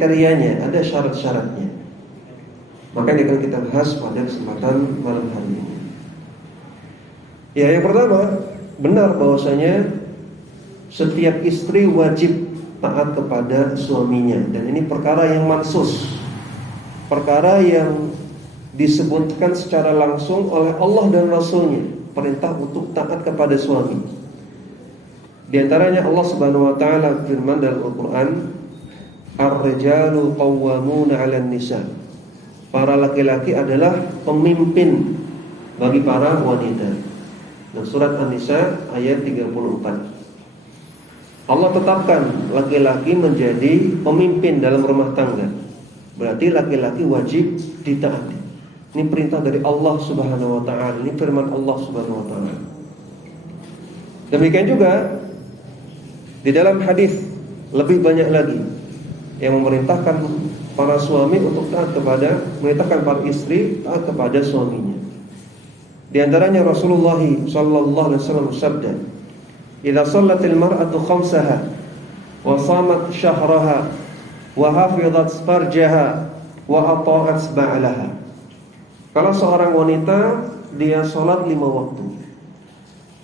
karyanya, ada syarat-syaratnya. Maka ini akan kita bahas pada kesempatan malam hari ini. Ya, yang pertama, benar bahwasanya setiap istri wajib taat kepada suaminya, dan ini perkara yang mansus, perkara yang disebutkan secara langsung oleh Allah dan Rasulnya, perintah untuk taat kepada suami. Di antaranya Allah Subhanahu wa taala firman dalam Al-Qur'an, "Ar-rijalu qawwamuna 'alan nisa." Para laki-laki adalah pemimpin bagi para wanita. Dan surat An-Nisa ayat 34. Allah tetapkan laki-laki menjadi pemimpin dalam rumah tangga. Berarti laki-laki wajib ditaati. Ini perintah dari Allah Subhanahu wa taala, ini firman Allah Subhanahu wa taala. Demikian juga di dalam hadis lebih banyak lagi yang memerintahkan para suami untuk taat kepada, memerintahkan para istri taat kepada suaminya. Di antaranya Rasulullah sallallahu alaihi wasallam bersabda, "Idza shallatil mar'atu khamsaha wa shamat shahraha wa hafizat farjaha wa ata'at ba'laha." Kalau seorang wanita dia salat 5 waktu,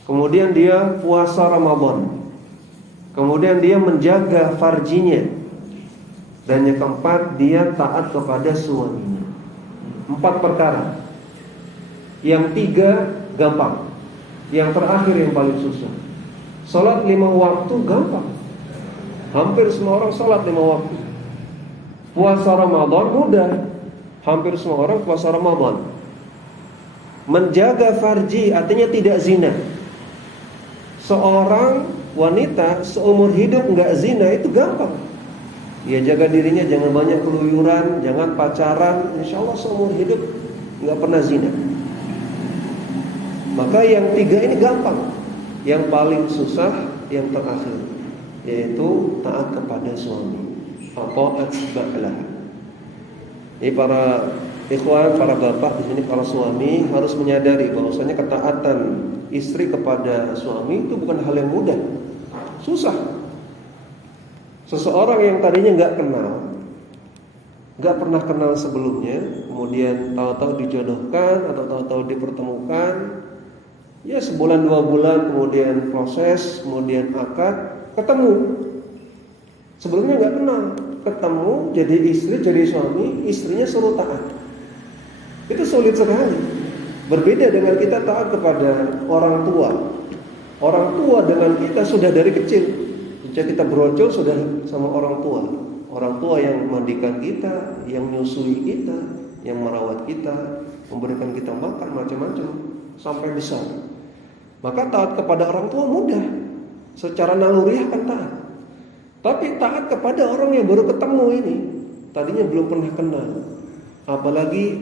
kemudian dia puasa Ramadan, kemudian dia menjaga farjinya, dan yang keempat dia taat kepada suaminya. 4 perkara. Yang 3 gampang, yang terakhir yang paling susah. Salat 5 waktu gampang, hampir semua orang salat 5 waktu. Puasa Ramadan mudah, hampir semua orang puasa Ramadan. Menjaga farji artinya tidak zina. Seorang wanita seumur hidup enggak zina itu gampang. Dia jaga dirinya, jangan banyak keluyuran, jangan pacaran, insya Allah seumur hidup enggak pernah zina. Maka yang 3 ini gampang. Yang paling susah yang terakhir, yaitu taat kepada suami. Ata'at ba'laha. Ini para ikhwan, para bapak di sini, para suami harus menyadari bahwasanya ketaatan istri kepada suami itu bukan hal yang mudah. Susah. Seseorang yang tadinya nggak pernah kenal sebelumnya, kemudian tahu-tahu dijodohkan atau tahu-tahu dipertemukan, ya sebulan 2 bulan kemudian proses, kemudian akad, ketemu. Sebelumnya nggak kenal, ketemu jadi istri, jadi suami, istrinya suruh taat. Itu sulit sekali. Berbeda dengan kita taat kepada orang tua. Orang tua dengan kita sudah dari kecil. Sejak kita beroncol sudah sama orang tua. Orang tua yang memandikan kita, yang menyusui kita, yang merawat kita, memberikan kita makan macam-macam sampai besar. Maka taat kepada orang tua mudah, secara naluriah kan taat. Tapi taat kepada orang yang baru ketemu ini, tadinya belum pernah kenal, apalagi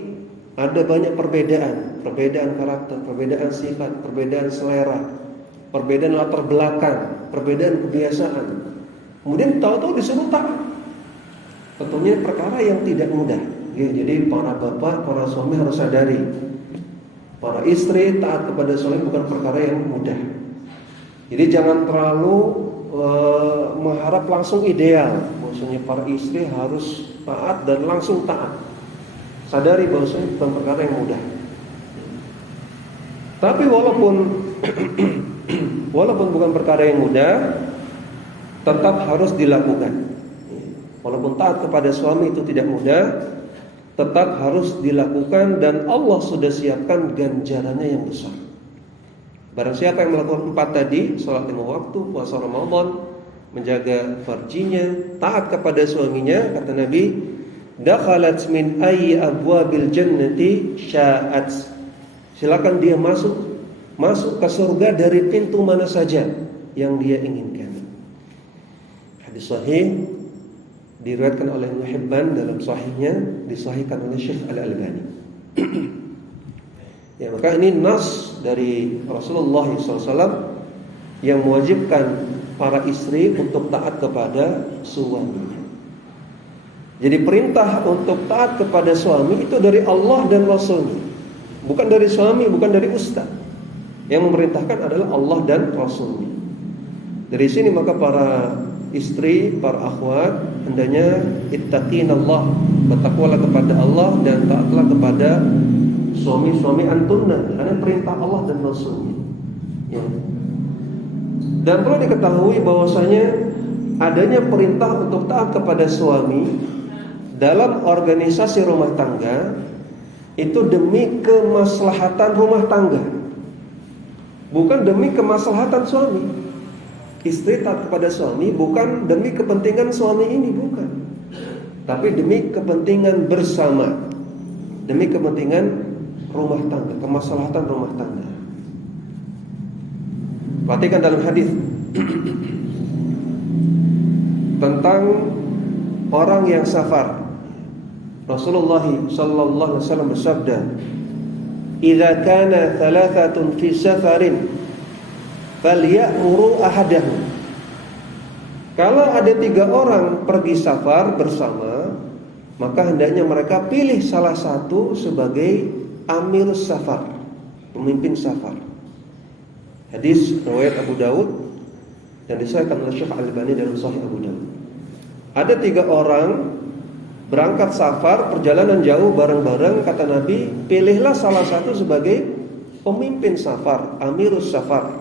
ada banyak perbedaan karakter, perbedaan sifat, perbedaan selera, perbedaan latar belakang, perbedaan kebiasaan. Kemudian tahu-tahu disuruh taat. Tentunya perkara yang tidak mudah. Ya, jadi para bapak, para suami harus sadari, para istri taat kepada suami bukan perkara yang mudah. Jadi jangan terlalu mengharap langsung ideal. Maksudnya para istri harus taat dan langsung taat. Sadari bahwasanya bukan perkara yang mudah. Tapi walaupun bukan perkara yang mudah, tetap harus dilakukan. Walaupun taat kepada suami itu tidak mudah, tetap harus dilakukan, dan Allah sudah siapkan ganjarannya yang besar. Barang siapa yang melakukan 4 tadi, salat 5 waktu, puasa Ramadan, menjaga farjinya, taat kepada suaminya, kata Nabi, dakhalat min ayyi abwabil jannati sya'at. Silakan dia masuk ke surga dari pintu mana saja yang dia inginkan. Hadis sahih diriwayatkan oleh Ibnu Hibban dalam sahihnya, disahihkan oleh Syekh Al-Albani. Ya, maka ini nas dari Rasulullah SAW yang mewajibkan para istri untuk taat kepada suaminya. Jadi perintah untuk taat kepada suami itu dari Allah dan Rasulnya, bukan dari suami, bukan dari ustaz. Yang memerintahkan adalah Allah dan Rasulnya. Dari sini maka para istri, para akhwat, hendaknya ittaqinallah, bertakwalah kepada Allah dan taatlah kepada suami-suami antunna, karena perintah Allah dan Rasulnya. Ya. Dan perlu diketahui bahwasanya adanya perintah untuk taat kepada suami dalam organisasi rumah tangga itu demi kemaslahatan rumah tangga, bukan demi kemaslahatan suami. Istri taat kepada suami bukan demi kepentingan suami ini, bukan, tapi demi kepentingan bersama, demi kepentingan rumah tangga, kemaslahatan rumah tangga. Perhatikan dalam hadis tentang orang yang safar. Rasulullah sallallahu alaihi wasallam bersabda, "Idza kana thalathatun fi safarin falya'muru ahadahum." Kalau ada 3 orang pergi safar bersama, maka hendaknya mereka pilih salah satu sebagai amir safar, pemimpin safar. Hadis riwayat Abu Daud dan disahihkan oleh Syekh Al-Albani dalam Sahih Abu Daud. Ada 3 orang berangkat safar, perjalanan jauh bareng-bareng, kata Nabi, pilihlah salah satu sebagai pemimpin safar, amirus safar.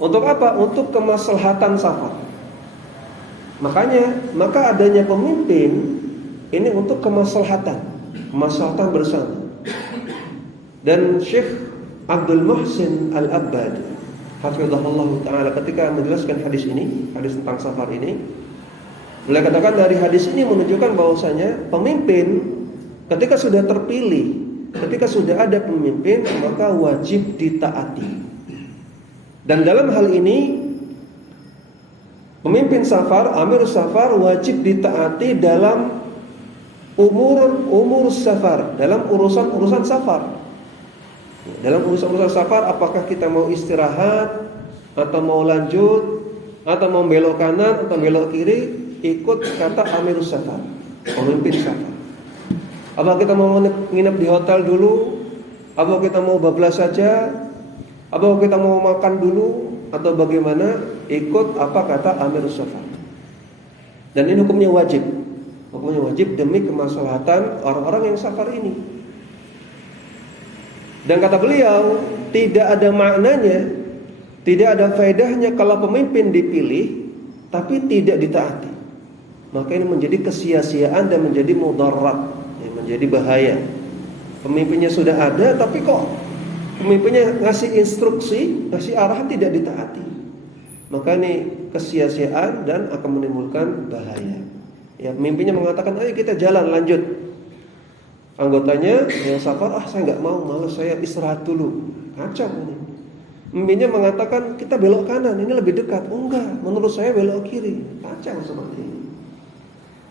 Untuk apa? Untuk kemaslahatan safar. Maka adanya pemimpin ini untuk kemaslahatan bersama. Dan Syekh Abdul Muhsin Al-Abbad hafizahullah ta'ala ketika menjelaskan hadis ini, hadis tentang safar ini, beliau katakan dari hadis ini menunjukkan bahwasanya pemimpin ketika sudah terpilih, ketika sudah ada pemimpin, maka wajib ditaati. Dan dalam hal ini pemimpin safar, amir safar wajib ditaati dalam umur safar, dalam urusan safar. Dalam urusan safar, apakah kita mau istirahat atau mau lanjut atau mau belok kanan atau belok kiri, ikut kata amirus safar, pemimpin safar. Apa kita mau nginep di hotel dulu? Apa kita mau bablas saja? Apa kita mau makan dulu? Atau bagaimana? Ikut apa kata amirus safar. Dan ini hukumnya wajib. Hukumnya wajib demi kemaslahatan orang-orang yang safar ini. Dan kata beliau, tidak ada maknanya, tidak ada faedahnya kalau pemimpin dipilih tapi tidak ditaati. Maka ini menjadi kesia-siaan dan menjadi mudarat, menjadi bahaya. Pemimpinnya sudah ada tapi kok pemimpinnya ngasih instruksi, ngasih arahan tidak ditaati. Maka ini kesia-siaan dan akan menimbulkan bahaya. Ya, pemimpinnya mengatakan, ayo kita jalan lanjut. Anggotanya yang safar, saya nggak mau, malas, saya istirahat dulu. Kacau ini. Pemimpinnya mengatakan kita belok kanan, ini lebih dekat. Oh, enggak, menurut saya belok kiri. Kacau seperti ini.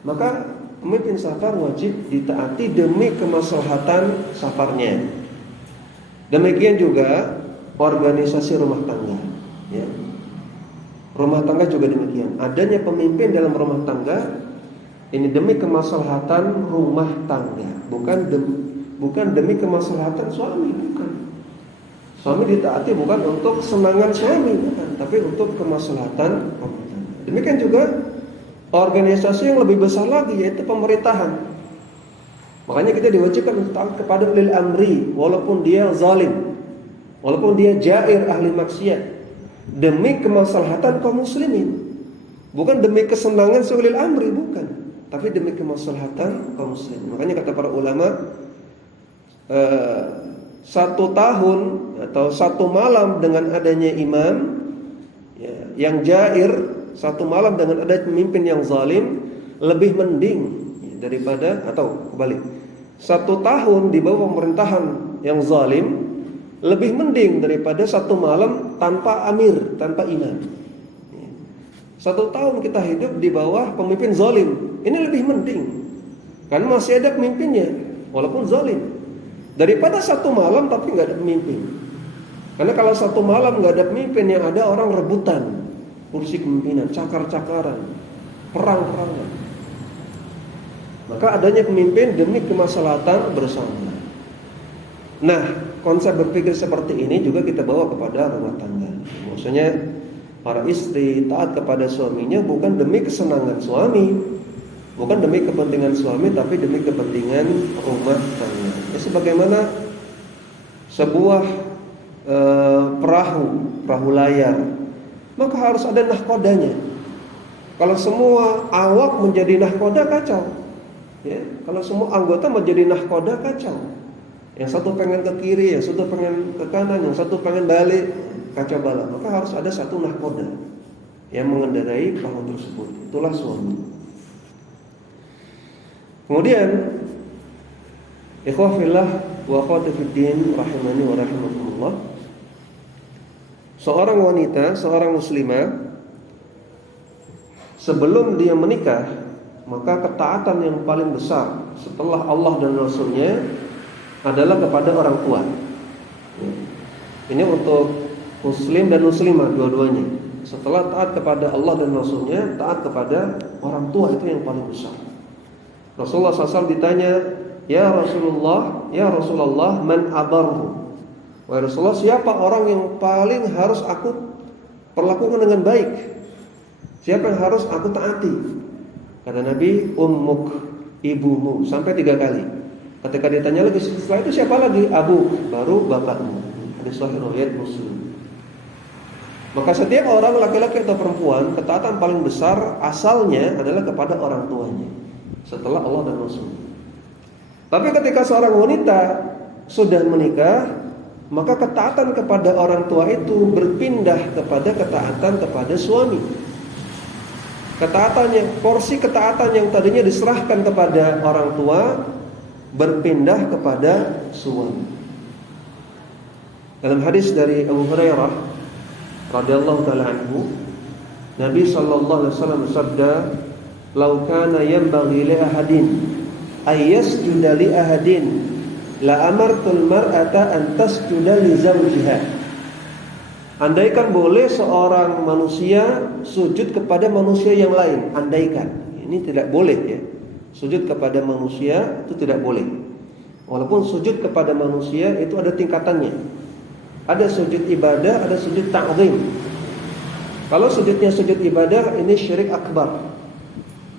Maka pemimpin safar wajib ditaati demi kemaslahatan safarnya. Demikian juga organisasi rumah tangga. Ya. Rumah tangga juga demikian. Adanya pemimpin dalam rumah tangga ini demi kemaslahatan rumah tangga, bukan demi kemaslahatan suami, bukan. Suami ditaati bukan untuk kesenangan suami, bukan, tapi untuk kemaslahatan rumah tangga. Demikian juga organisasi yang lebih besar lagi, yaitu pemerintahan. Makanya kita diwajibkan taat kepada ulil amri, walaupun dia zalim, walaupun dia jair, ahli maksiat, demi kemaslahatan kaum muslimin, bukan demi kesenangan si ulil amri, bukan, tapi demi kemaslahatan kaum muslimin. Makanya kata para ulama, 1 tahun atau 1 malam dengan adanya imam yang jair, 1 malam dengan adanya pemimpin yang zalim lebih mending daripada, atau kebalik, 1 tahun di bawah pemerintahan yang zalim lebih mending daripada 1 malam tanpa amir, tanpa imam. 1 tahun kita hidup di bawah pemimpin zalim, ini lebih mending karena masih ada pemimpinnya walaupun zalim, daripada 1 malam tapi nggak ada pemimpin. Karena kalau 1 malam nggak ada pemimpin, yang ada orang rebutan kursi kepemimpinan, cakar-cakaran, perang-perangan. Maka adanya pemimpin demi kemaslahatan bersama. Nah, konsep berpikir seperti ini juga kita bawa kepada rumah tangga. Maksudnya para istri taat kepada suaminya bukan demi kesenangan suami, bukan demi kepentingan suami, tapi demi kepentingan rumah tangga. Ya, sebagaimana sebuah perahu layar, maka harus ada nahkodanya. Kalau semua awak menjadi nahkoda, kacau. Ya, kalau semua anggota menjadi nahkoda, kacau. Yang satu pengen ke kiri, yang satu pengen ke kanan, yang satu pengen balik, kacau balau. Maka harus ada satu nahkoda yang mengendarai perahu tersebut. Itulah suami. Kemudian, ikhwah fillah wa akhwati fiddin rahimani wa rahimakumullah. Seorang wanita, seorang muslimah, sebelum dia menikah, maka ketaatan yang paling besar setelah Allah dan Rasulnya adalah kepada orang tua. Ini untuk muslim dan muslimah dua-duanya. Setelah taat kepada Allah dan Rasulnya, taat kepada orang tua, itu yang paling besar. Rasulullah SAW ditanya, ya Rasulullah, man abarhu? Wahai Rasulullah, siapa orang yang paling harus aku perlakukan dengan baik? Siapa yang harus aku taati? Kata Nabi, ummuk, ibumu, sampai 3 kali. Ketika ditanya lagi setelah itu siapa lagi? Abu, baru bapakmu. Hadis sahih riwayat Muslim. Maka setiap orang laki-laki atau perempuan, ketaatan paling besar asalnya adalah kepada orang tuanya setelah Allah dan Rasul. Tapi ketika seorang wanita sudah menikah, maka ketaatan kepada orang tua itu berpindah kepada ketaatan kepada suami. Porsi ketaatan yang tadinya diserahkan kepada orang tua berpindah kepada suami. Dalam hadis dari Abu Hurairah radhiyallahu taala anhu, Nabi sallallahu alaihi wasallam bersabda, "Lau kana yanbaghi li ahadin ay yasjuda li ahadin la amartul mar'ata an tasjuda li zawjiha." Andaikan boleh seorang manusia sujud kepada manusia yang lain, andaikan. Ini tidak boleh ya. Sujud kepada manusia itu tidak boleh. Walaupun sujud kepada manusia itu ada tingkatannya. Ada sujud ibadah, ada sujud ta'zim. Kalau sujudnya sujud ibadah, ini syirik akbar,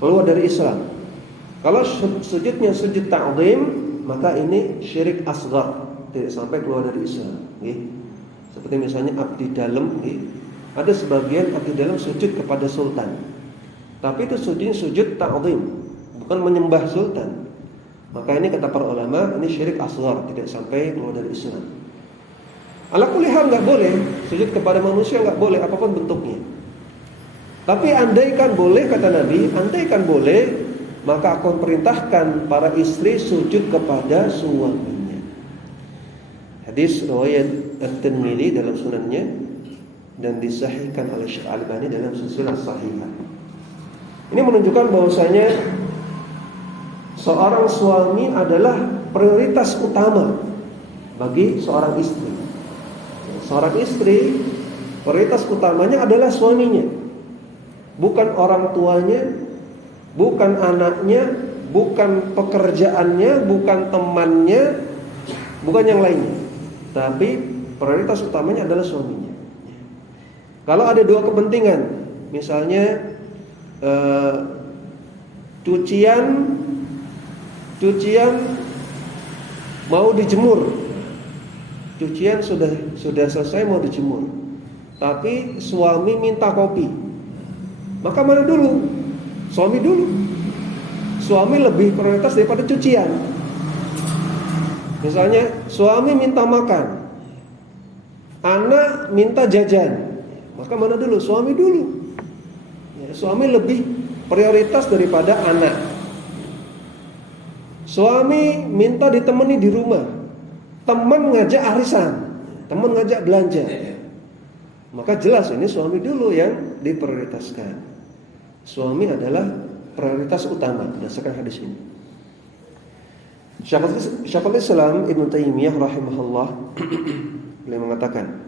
keluar dari Islam. Kalau sujudnya sujud ta'zim, maka ini syirik asghar, tidak sampai keluar dari Islam. Seperti misalnya abdi dalam, ada sebagian abdi dalam sujud kepada sultan, tapi itu sujud ta'zim, bukan menyembah sultan. Maka ini kata para ulama, ini syirik asghar, tidak sampai keluar dari Islam. Ala kulli hal enggak boleh sujud kepada manusia, enggak boleh apapun bentuknya. Tapi andaikan boleh, kata Nabi, andaikan boleh, maka aku perintahkan para istri sujud kepada suaminya. Hadis riwayat At-Tirmidzi dalam sunannya dan disahihkan oleh Syekh Al-Albani dalam silsilah sahihah. Ini menunjukkan bahwasanya seorang suami adalah prioritas utama bagi seorang istri. Seorang istri prioritas utamanya adalah suaminya, bukan orang tuanya, bukan anaknya, bukan pekerjaannya, bukan temannya, bukan yang lainnya. Tapi prioritas utamanya adalah suaminya. Kalau ada dua kepentingan, misalnya cucian mau dijemur, cucian sudah selesai mau dijemur, tapi suami minta kopi, maka mana dulu? Suami dulu. Suami lebih prioritas daripada cucian. Misalnya suami minta makan, anak minta jajan, maka mana dulu? Suami dulu. Suami lebih prioritas daripada anak. Suami minta ditemani di rumah, teman ngajak arisan, teman ngajak belanja, maka jelas ini suami dulu yang diprioritaskan. Suami adalah prioritas utama berdasarkan hadis ini. Syekhul Islam Ibnu Taimiyah rahimahullah beliau mengatakan,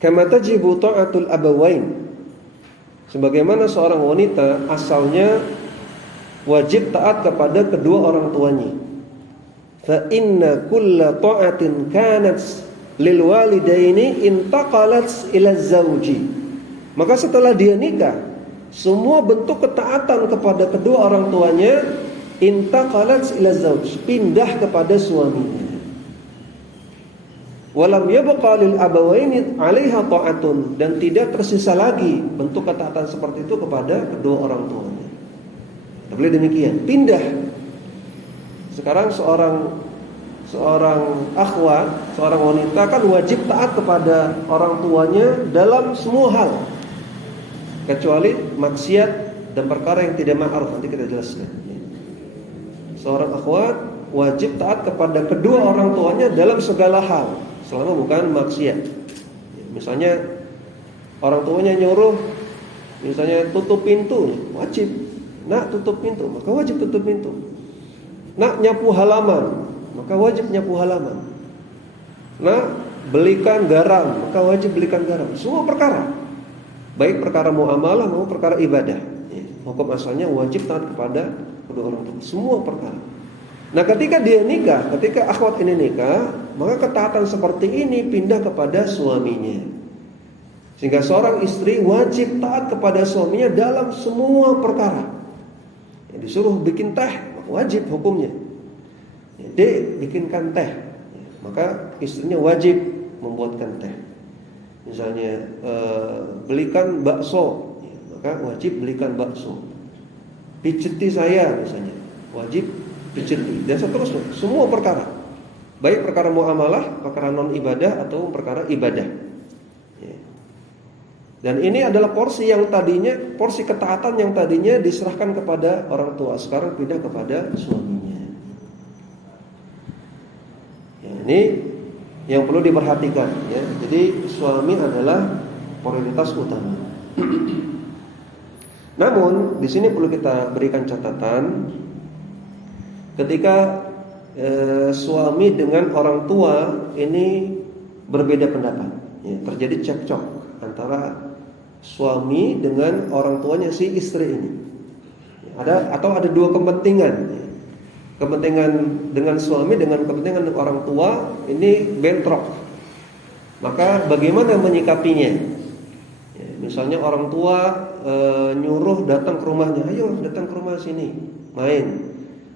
kama tajibu ta'atul abawain, sebagaimana seorang wanita asalnya wajib taat kepada kedua orang tuanya. Fa inna kulla ta'atin kanat lil walidaini intaqalat ila zauji. Maka setelah dia nikah, semua bentuk ketaatan kepada kedua orang tuanya intaqalat ila zauj, pindah kepada suaminya. Walam yabqa lil abawaini 'alaiha ta'atun, dan tidak tersisa lagi bentuk ketaatan seperti itu kepada kedua orang tuanya. Tak boleh demikian, pindah. Sekarang seorang akhwat, seorang wanita kan wajib taat kepada orang tuanya dalam semua hal, kecuali maksiat dan perkara yang tidak ma'ruf, nanti kita jelaskan. Seorang akhwat wajib taat kepada kedua orang tuanya dalam segala hal, selama bukan maksiat. Misalnya orang tuanya nyuruh, misalnya tutup pintu, wajib. Nak tutup pintu, maka wajib tutup pintu. Nak nyapu halaman, maka wajib nyapu halaman. Nak belikan garam, maka wajib belikan garam. Semua perkara, baik perkara muamalah maupun perkara ibadah, hukum asalnya wajib taat kepada kedua orang tua. Semua perkara. Nah, ketika dia nikah, ketika akhwat ini nikah, maka ketaatan seperti ini pindah kepada suaminya. Sehingga seorang istri wajib taat kepada suaminya dalam semua perkara. Disuruh bikin teh, wajib hukumnya. Dek, bikinkan teh, maka istrinya wajib membuatkan teh. Misalnya belikan bakso, maka wajib belikan bakso. Pijeti saya misalnya, wajib pijeti, dan seterusnya. Semua perkara, baik perkara muamalah, perkara non ibadah atau perkara ibadah. Dan ini adalah porsi ketaatan yang tadinya diserahkan kepada orang tua, sekarang pindah kepada suaminya. Ya, ini yang perlu diperhatikan, ya. Jadi suami adalah prioritas utama. Namun di sini perlu kita berikan catatan, ketika suami dengan orang tua ini berbeda pendapat, ya, terjadi cekcok antara suami dengan orang tuanya si istri ini. Ada dua kepentingan. Kepentingan dengan suami dengan kepentingan orang tua ini bentrok. Maka bagaimana menyikapinya? Ya, misalnya orang tua nyuruh datang ke rumahnya, ayo datang ke rumah sini main.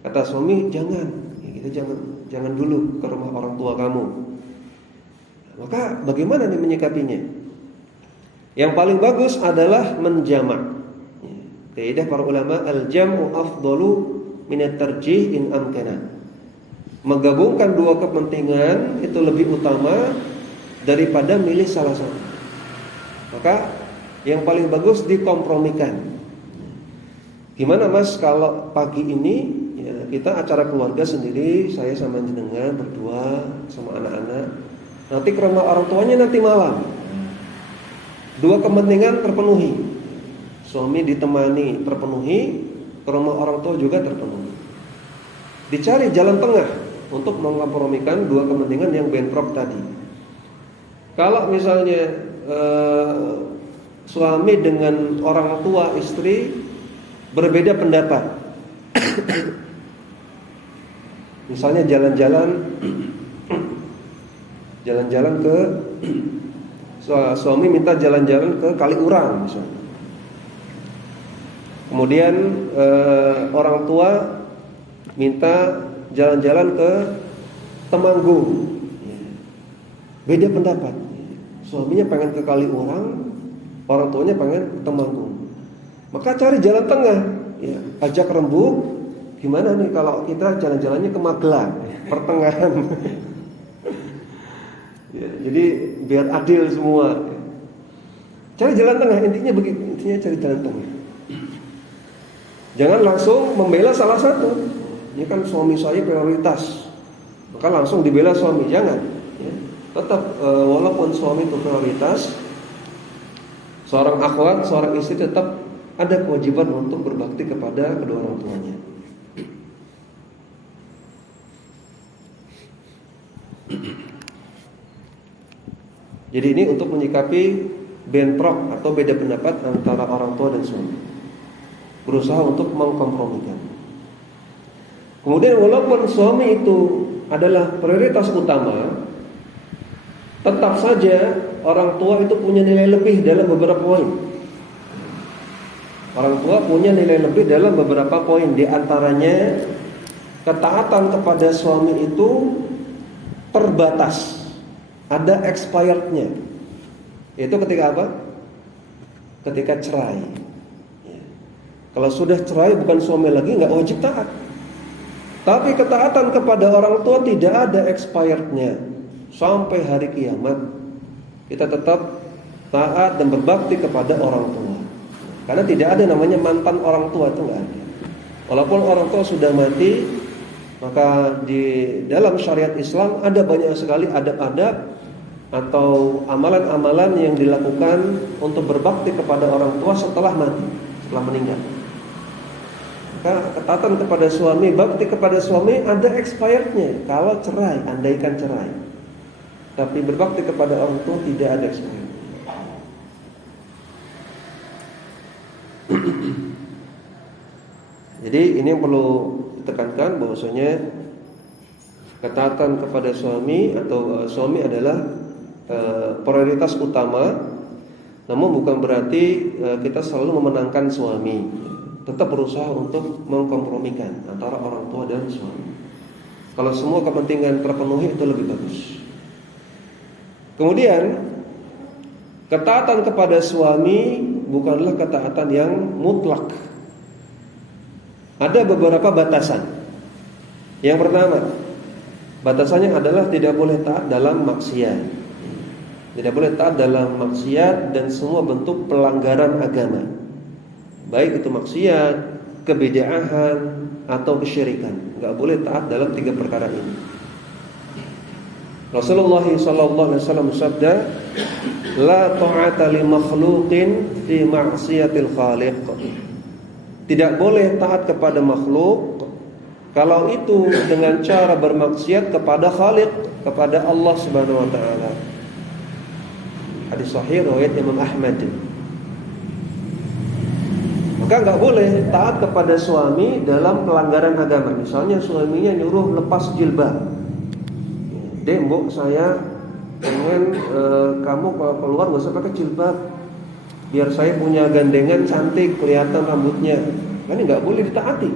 Kata suami jangan, ya, kita jangan dulu ke rumah orang tua kamu. Maka bagaimana nih menyikapinya? Yang paling bagus adalah menjamak. Kaidah para ulama, al-jam'u afdalu minat tarjih in amkana. Menggabungkan dua kepentingan itu lebih utama daripada milih salah satu. Maka yang paling bagus dikompromikan. Gimana Mas kalau pagi ini ya, kita acara keluarga sendiri, saya sama jenengan berdua sama anak-anak. Nanti ke rumah orang tuanya nanti malam. Dua kepentingan terpenuhi. Suami ditemani terpenuhi, ke rumah orang tua juga terpenuhi. Dicari jalan tengah untuk mengkompromikan dua kepentingan yang bentrok tadi. Kalau misalnya suami dengan orang tua istri berbeda pendapat, misalnya jalan-jalan ke suami minta jalan-jalan ke Kaliurang misalnya. Kemudian orang tua minta jalan-jalan ke Temanggung. Beda pendapat. Suaminya pengen ke Kaliurang, orang tuanya pengen ke Temanggung. Maka cari jalan tengah, ya, ajak rembuk. Gimana nih kalau kita jalan-jalannya ke Magelang, pertengahan. Ya, jadi biar adil semua. Cari jalan tengah, intinya begitu. Intinya cari jalan tengah. Jangan langsung membela salah satu. Ini kan suami saya prioritas, maka langsung dibela suami. Jangan. Ya. Tetap walaupun suami itu prioritas, seorang akhwat, seorang istri tetap ada kewajiban untuk berbakti kepada kedua orang tuanya. Jadi ini untuk menyikapi bentrok atau beda pendapat antara orang tua dan suami. Berusaha untuk mengkompromikan. Kemudian walaupun suami itu adalah prioritas utama, tetap saja orang tua itu punya nilai lebih dalam beberapa poin. Orang tua punya nilai lebih dalam beberapa poin. Di antaranya ketaatan kepada suami itu terbatas, ada expirednya. Itu ketika apa? Ketika cerai. Kalau sudah cerai bukan suami lagi, nggak wajib taat. Tapi ketaatan kepada orang tua tidak ada expirednya. Sampai hari kiamat kita tetap taat dan berbakti kepada orang tua. Karena tidak ada namanya mantan orang tua, itu nggak ada. Walaupun orang tua sudah mati, maka di dalam syariat Islam ada banyak sekali adab-adab atau amalan-amalan yang dilakukan untuk berbakti kepada orang tua setelah mati, setelah meninggal. Maka ketaatan kepada suami, bakti kepada suami ada expirednya. Kalau cerai, andaikan cerai. Tapi berbakti kepada orang tua tidak ada expired. Jadi ini yang perlu ditekankan bahwasanya ketaatan kepada suami atau suami adalah prioritas utama. Namun bukan berarti kita selalu memenangkan suami. Tetap berusaha untuk mengkompromikan antara orang tua dan suami. Kalau semua kepentingan terpenuhi itu lebih bagus. Kemudian ketaatan kepada suami bukanlah ketaatan yang mutlak. Ada beberapa batasan. Yang pertama, batasannya adalah tidak boleh taat dalam maksiat. Tidak boleh taat dalam maksiat dan semua bentuk pelanggaran agama. Baik itu maksiat, kebid'ahan atau kesyirikan. Enggak boleh taat dalam tiga perkara ini. Rasulullah sallallahu alaihi wasallam bersabda, "La ta'ata li makhluqin fi ma'siyatil khaliq." Tidak boleh taat kepada makhluk kalau itu dengan cara bermaksiat kepada Khaliq, kepada Allah Subhanahu wa taala. Hadis sahih riwayat Imam Ahmad. Maka enggak boleh taat kepada suami dalam pelanggaran agama. Misalnya suaminya nyuruh lepas jilbab. Mbok, saya pengen kamu kalau keluar enggak usah pakai jilbab. Biar saya punya gandengan cantik, kelihatan rambutnya. Kan ini enggak boleh ditaati.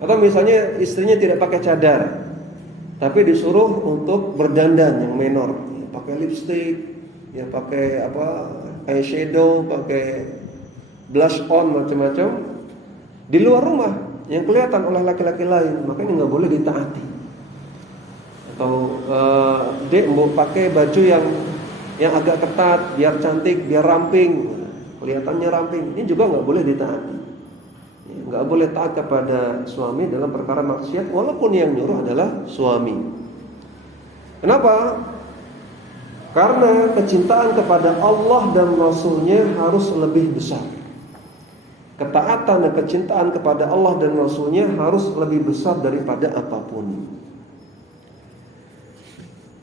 Atau misalnya istrinya tidak pakai cadar, tapi disuruh untuk berdandan yang menor, ya, pakai lipstick, ya pakai eyeshadow, pakai blush on macam-macam di luar rumah yang kelihatan oleh laki-laki lain, maka ini nggak boleh ditaati. Atau dek mau pakai baju yang agak ketat, biar cantik, biar ramping, kelihatannya ramping, ini juga nggak boleh ditaati. Nggak boleh taat kepada suami dalam perkara maksiat walaupun yang nyuruh adalah suami. Kenapa? Karena kecintaan kepada Allah dan Rasulnya harus lebih besar. Ketaatan dan kecintaan kepada Allah dan Rasulnya harus lebih besar daripada apapun.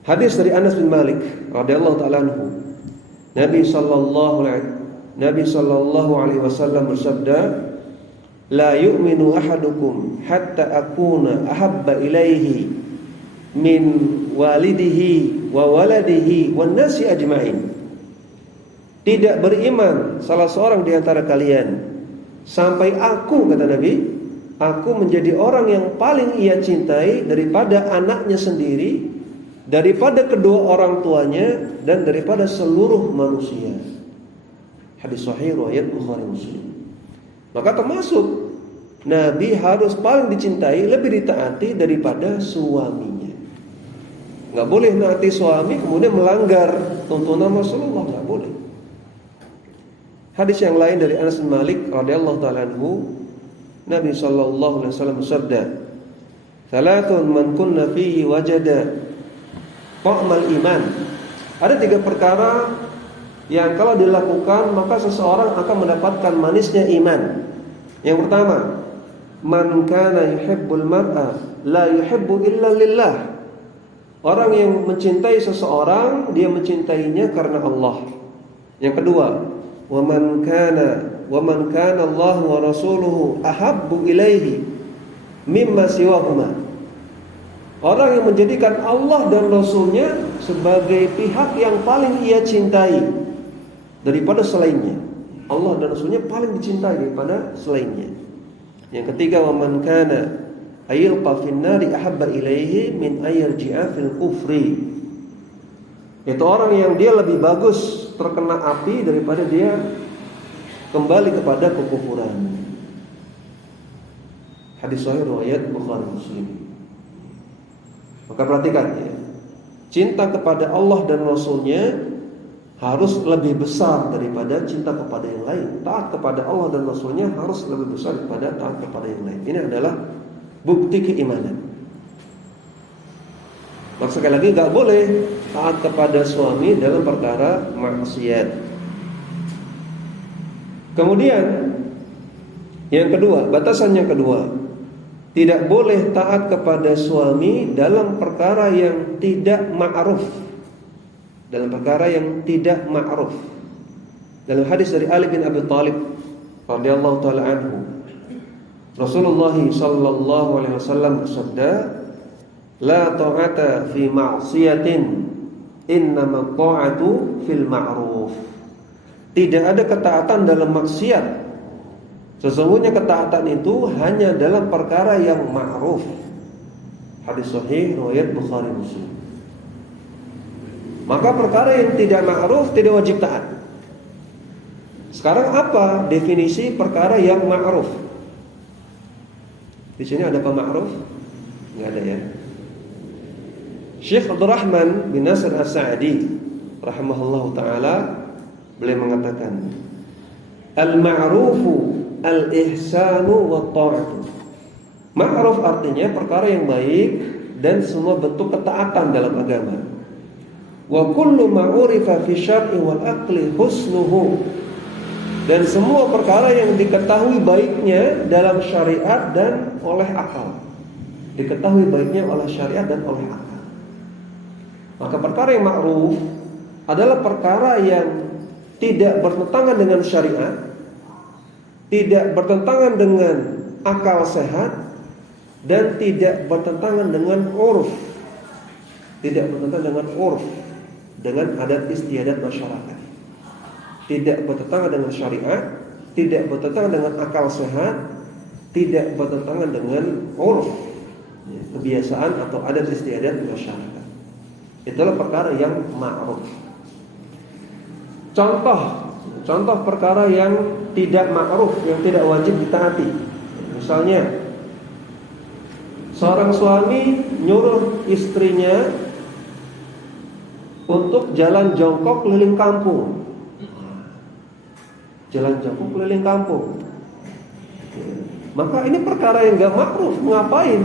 Hadis dari Anas bin Malik radhiyallahu taala anhu, Nabi sallallahu alaihi wasallam bersabda, "La yu'minu ahadukum hatta akuna ahabba ilaihi min walidihi wa waladihi wan nasi ajma'in." Tidak beriman salah seorang di antara kalian sampai aku, kata Nabi, aku menjadi orang yang paling ia cintai daripada anaknya sendiri, daripada kedua orang tuanya, dan daripada seluruh manusia. Hadis sahih riwayat Bukhari Muslim. Maka termasuk Nabi harus paling dicintai, lebih ditaati daripada suaminya. Nggak boleh naati suami kemudian melanggar tuntunan Rasulullah, nggak boleh. Hadis yang lain dari Anas bin Malik radhiyallahu taala anhu, Nabi sallallahu alaihi wasallam bersabda, "Thalathun man kunna fihi wajada ta'mal iman." Ada tiga perkara yang kalau dilakukan maka seseorang akan mendapatkan manisnya iman. Yang pertama, man kana yuhibbul mar'a la yuhibbu illa lillah. Orang yang mencintai seseorang, dia mencintainya karena Allah. Yang kedua, wa man kana Allah wa rasuluhu ahabbu ilaihi mimma siwahuma. Orang yang menjadikan Allah dan Rasulnya sebagai pihak yang paling ia cintai daripada selainnya. Allah dan Rasulnya paling dicintai daripada selainnya. Yang ketiga, wa man kana ayilqa fin nari ahabba ilaihi min ayarji'a fil kufri. Itu orang yang dia lebih bagus terkena api daripada dia kembali kepada kekufuran. Hadis sahih riwayat Bukhari Muslim. Maka perhatikan ya, cinta kepada Allah dan Rasulnya harus lebih besar daripada cinta kepada yang lain. Taat kepada Allah dan Rasulnya harus lebih besar daripada taat kepada yang lain. Ini adalah bukti keimanan. Maka sekali lagi gak boleh taat kepada suami dalam perkara maksiat. Kemudian yang kedua, batasan yang kedua, tidak boleh taat kepada suami dalam perkara yang tidak ma'ruf. Dalam perkara yang tidak ma'ruf. Dalam hadis dari Ali bin Abi Thalib radhiyallahu taala anhu, Rasulullah sallallahu alaihi wasallam bersabda, "La ta'ata fi ma'siyatin, innama ta'atu fil ma'ruf." Tidak ada ketaatan dalam maksiat. Sesungguhnya ketaatan itu hanya dalam perkara yang ma'ruf. Hadis sahih riwayat Bukhari Muslim. Maka perkara yang tidak ma'ruf tidak wajib taat. Sekarang apa definisi perkara yang ma'ruf? Di sini ada apa ma'ruf? Enggak ada ya. Syekh Abdul Rahman bin Nasir As-Sa'di rahimahullahu taala beliau mengatakan, al-ma'rufu al-ihsanu wa ta'atu. Ma'ruf artinya perkara yang baik dan semua bentuk ketaatan dalam agama. Wa kullu ma'urifa fi syar'i wal aqli husnuhu. Dan semua perkara yang diketahui baiknya dalam syariat dan oleh akal. Diketahui baiknya oleh syariat dan oleh akal. Maka perkara yang ma'ruf adalah perkara yang tidak bertentangan dengan syariat, tidak bertentangan dengan akal sehat, dan tidak bertentangan dengan urf. Tidak bertentangan dengan urf, dengan adat istiadat masyarakat. Tidak bertentangan dengan syariat, tidak bertentangan dengan akal sehat, tidak bertentangan dengan urf, kebiasaan atau adat istiadat masyarakat. Itulah perkara yang ma'ruf. Contoh perkara yang tidak ma'ruf, yang tidak wajib ditaati. Misalnya, seorang suami nyuruh istrinya untuk jalan jongkok keliling kampung. Jalan jongkok keliling kampung. Maka ini perkara yang gak ma'ruf. Ngapain?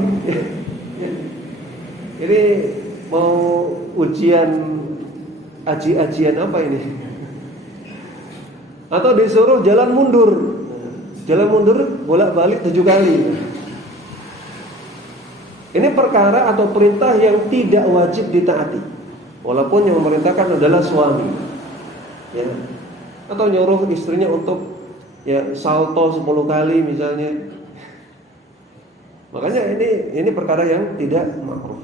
Ini mau ujian aji-ajian apa ini? Atau disuruh jalan mundur. Jalan mundur bolak-balik 7 kali. Ini perkara atau perintah yang tidak wajib ditaati, walaupun yang memerintahkan adalah suami, ya. Atau nyuruh istrinya untuk ya salto 10 kali misalnya. Makanya ini perkara yang tidak ma'ruf.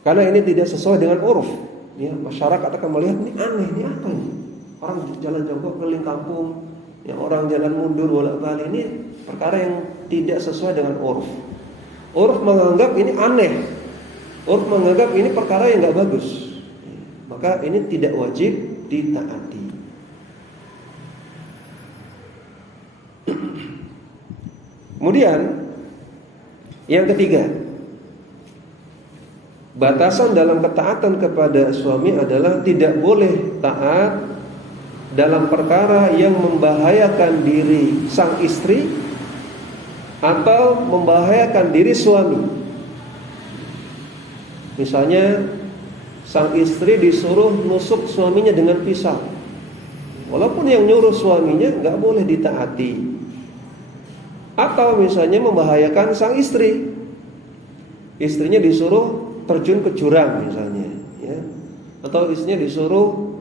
Karena ini tidak sesuai dengan uruf. Ya, masyarakat akan melihat ini aneh, ini apa ini? Orang jalan jongkok keliling kampung, ya orang jalan mundur bolak-balik, ini perkara yang tidak sesuai dengan uruf. Uruf menganggap ini aneh. Uruf menganggap ini perkara yang enggak bagus. Maka ini tidak wajib ditaati. Kemudian yang ketiga, batasan dalam ketaatan kepada suami adalah tidak boleh taat dalam perkara yang membahayakan diri sang istri atau membahayakan diri suami. Misalnya sang istri disuruh nusuk suaminya dengan pisau, walaupun yang nyuruh suaminya nggak boleh ditaati. Atau misalnya membahayakan sang istri, istrinya disuruh terjun ke jurang misalnya, ya. Atau istrinya disuruh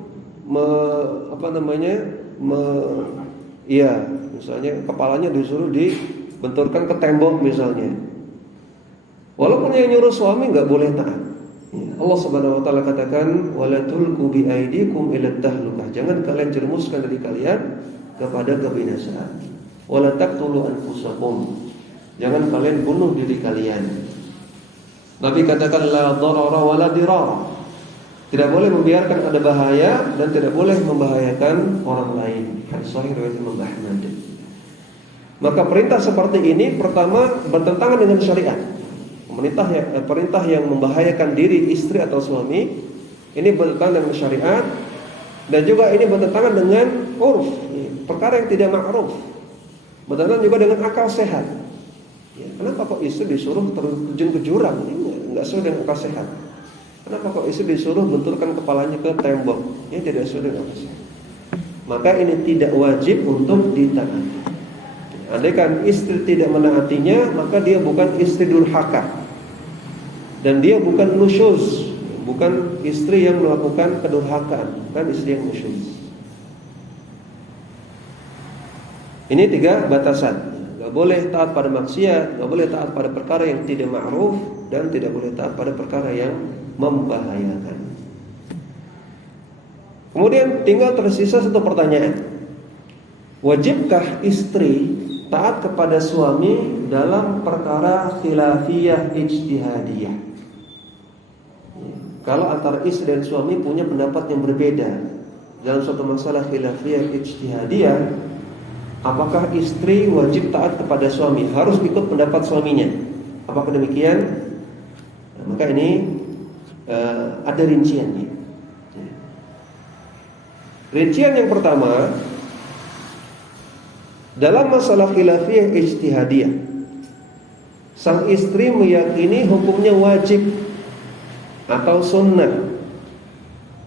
misalnya kepalanya disuruh benturkan ke tembok misalnya. Walaupun yang nyuruh suami nggak boleh taat. Allah Subhanahu wa taala katakan wala tulqu bi aidikum ila tahlukah. Jangan kalian jerumuskan diri kalian kepada kebinasaan. Wala taqtulu anfusakum. Jangan kalian bunuh diri kalian. Nabi katakan la darara wala dirara. Tidak boleh membiarkan ada bahaya dan tidak boleh membahayakan orang lain. Sahih riwayat Imam Ahmad. Maka perintah seperti ini pertama bertentangan dengan syariat. Perintah yang membahayakan diri istri atau suami ini bertentangan dengan syariat dan juga ini bertentangan dengan urf, perkara yang tidak ma'ruf. Bertentangan juga dengan akal sehat. Kenapa kok istri disuruh terjun ke jurang? Ini enggak sesuai dengan akal sehat. Kenapa kok istri disuruh benturkan kepalanya ke tembok? Ini tidak sesuai dengan akal sehat. Maka ini tidak wajib untuk ditaati. Andaikan istri tidak menaatinya, maka dia bukan istri durhaka. Dan dia bukan nusyuz, bukan istri yang melakukan kedurhakaan, bukan istri yang nusyuz. Ini 3 batasan. Gak boleh taat pada maksiat, gak boleh taat pada perkara yang tidak ma'ruf, dan tidak boleh taat pada perkara yang membahayakan. Kemudian tinggal tersisa satu pertanyaan. Wajibkah istri taat kepada suami dalam perkara khilafiyah ijtihadiyah? Kalau antara istri dan suami punya pendapat yang berbeda dalam suatu masalah khilafiyah ijtihadiyah, apakah istri wajib taat kepada suami, harus ikut pendapat suaminya? Apakah demikian? Maka ini ada rinciannya. Rincian yang pertama, dalam masalah khilafiyah ijtihadiyah, sang istri meyakini hukumnya wajib atau sunnah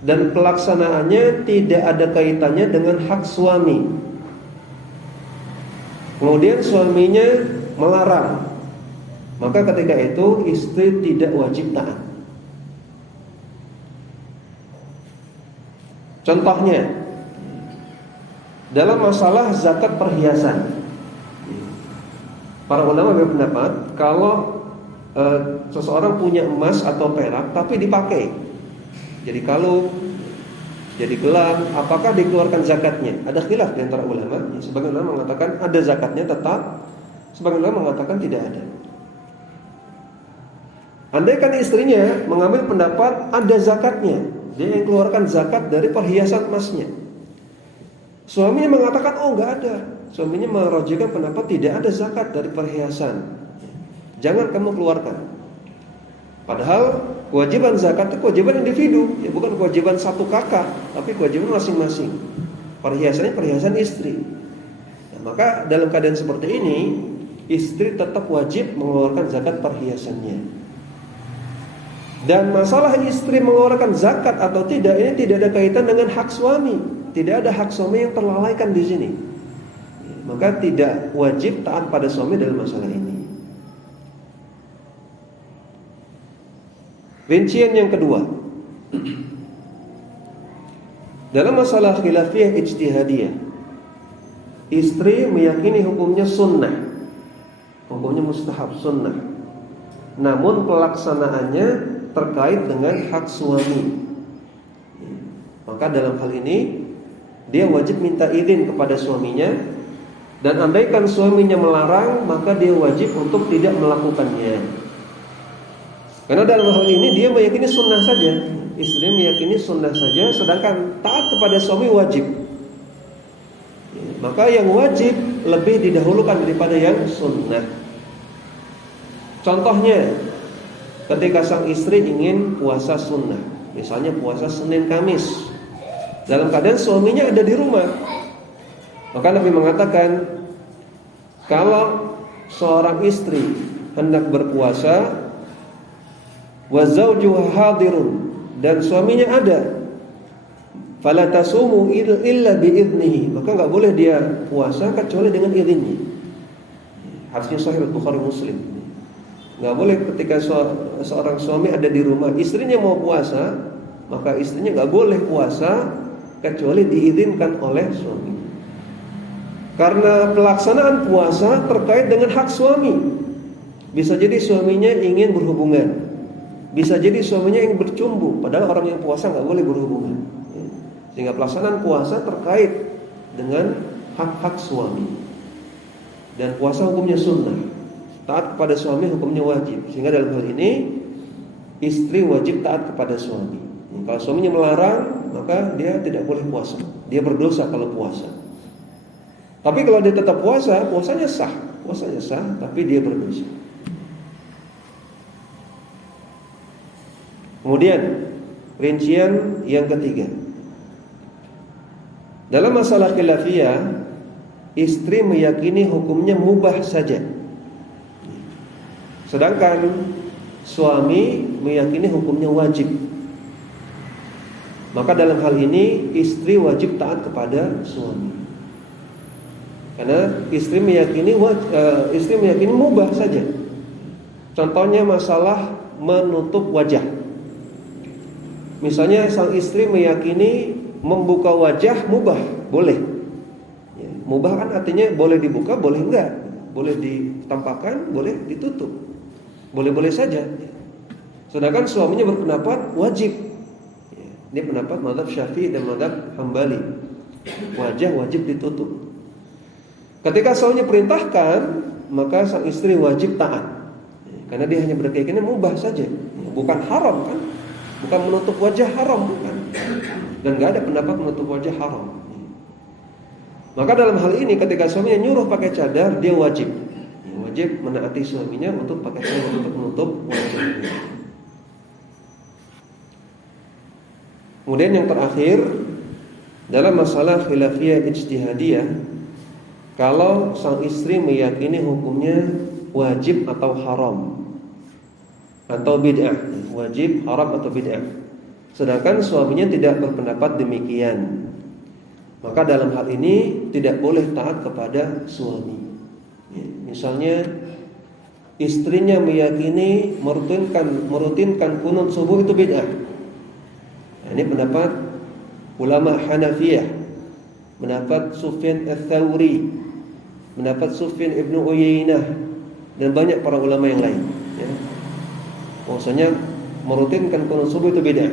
dan pelaksanaannya tidak ada kaitannya dengan hak suami. Kemudian suaminya melarang, maka ketika itu istri tidak wajib taat. Contohnya dalam masalah zakat perhiasan, para ulama berpendapat kalau seseorang punya emas atau perak tapi dipakai jadi kalung, jadi gelang, apakah dikeluarkan zakatnya? Ada khilaf di antara ulama. Sebagian ulama mengatakan ada zakatnya tetap, sebagian ulama mengatakan tidak ada. Andaikan istrinya mengambil pendapat ada zakatnya, dia yang keluarkan zakat dari perhiasan emasnya. Suaminya mengatakan oh enggak ada. Suaminya merujukkan pendapat tidak ada zakat dari perhiasan. Jangan kamu keluarkan. Padahal kewajiban zakat itu kewajiban individu, ya bukan kewajiban satu kakak, tapi kewajiban masing-masing. Perhiasannya perhiasan istri. Nah, maka dalam keadaan seperti ini, istri tetap wajib mengeluarkan zakat perhiasannya. Dan masalah istri mengeluarkan zakat atau tidak ini tidak ada kaitan dengan hak suami. Tidak ada hak suami yang terlalaikan di sini. Maka tidak wajib taat pada suami dalam masalah ini. Rincian yang kedua, dalam masalah khilafiyah ijtihadiyah, istri meyakini hukumnya sunnah, hukumnya mustahab sunnah, namun pelaksanaannya terkait dengan hak suami. Maka dalam hal ini dia wajib minta izin kepada suaminya, dan andaikan suaminya melarang, maka dia wajib untuk tidak melakukannya. Karena dalam hal ini dia meyakini sunnah saja, istri meyakini sunnah saja, sedangkan taat kepada suami wajib. Maka yang wajib lebih didahulukan daripada yang sunnah. Contohnya, ketika sang istri ingin puasa sunnah, misalnya puasa Senin Kamis, dalam keadaan suaminya ada di rumah, maka Nabi mengatakan, kalau seorang istri hendak berpuasa wa zawjuha hadirun, dan suaminya ada, fala tasumu illa biidnihi, maka enggak boleh dia puasa kecuali dengan izinnya. Hadisnya sahih Bukhari Muslim. Enggak boleh ketika seorang suami ada di rumah, istrinya mau puasa, maka istrinya enggak boleh puasa kecuali diizinkan oleh suami. Karena pelaksanaan puasa terkait dengan hak suami. Bisa jadi suaminya ingin berhubungan, bisa jadi suaminya ingin bercumbu, padahal orang yang puasa nggak boleh berhubungan. Sehingga pelaksanaan puasa terkait dengan hak-hak suami. Dan puasa hukumnya sunnah, taat kepada suami hukumnya wajib. Sehingga dalam hal ini istri wajib taat kepada suami. Kalau suaminya melarang, maka dia tidak boleh puasa. Dia berdosa kalau puasa. Tapi kalau dia tetap puasa, puasanya sah, tapi dia berdosa. Kemudian rincian yang ketiga, dalam masalah khilafiyah, istri meyakini hukumnya mubah saja, sedangkan suami meyakini hukumnya wajib. Maka dalam hal ini istri wajib taat kepada suami. Karena istri meyakini mubah saja. Contohnya masalah menutup wajah. Misalnya sang istri meyakini membuka wajah mubah, boleh. Mubah kan artinya boleh dibuka, boleh enggak. Boleh ditampakkan, boleh ditutup. Boleh-boleh saja. Sedangkan suaminya berpendapat wajib. Ini pendapat mazhab Syafi'i dan mazhab Hambali. Wajah wajib ditutup. Ketika suaminya perintahkan, maka sang istri wajib taat. Karena dia hanya berkeyakinan mubah saja, bukan haram kan? Bukan menutup wajah haram, bukan. Dan enggak ada pendapat menutup wajah haram. Maka dalam hal ini ketika suaminya nyuruh pakai cadar, dia wajib menaati suaminya untuk pakai cadar untuk menutup wajahnya. Kemudian yang terakhir, dalam masalah khilafiyah ijtihadiyah, kalau sang istri meyakini hukumnya wajib atau haram atau bid'ah, wajib, haram atau bid'ah, sedangkan suaminya tidak berpendapat demikian, maka dalam hal ini tidak boleh taat kepada suami. Misalnya istrinya meyakini merutinkan kunut subuh itu bid'ah. Ini pendapat ulama Hanafiyah, pendapat Sufyan Ats-Tsauri, pendapat Sufyan Ibnu Uyainah, dan banyak para ulama yang lain. Maksudnya merutinkan kunut subuh itu bid'ah.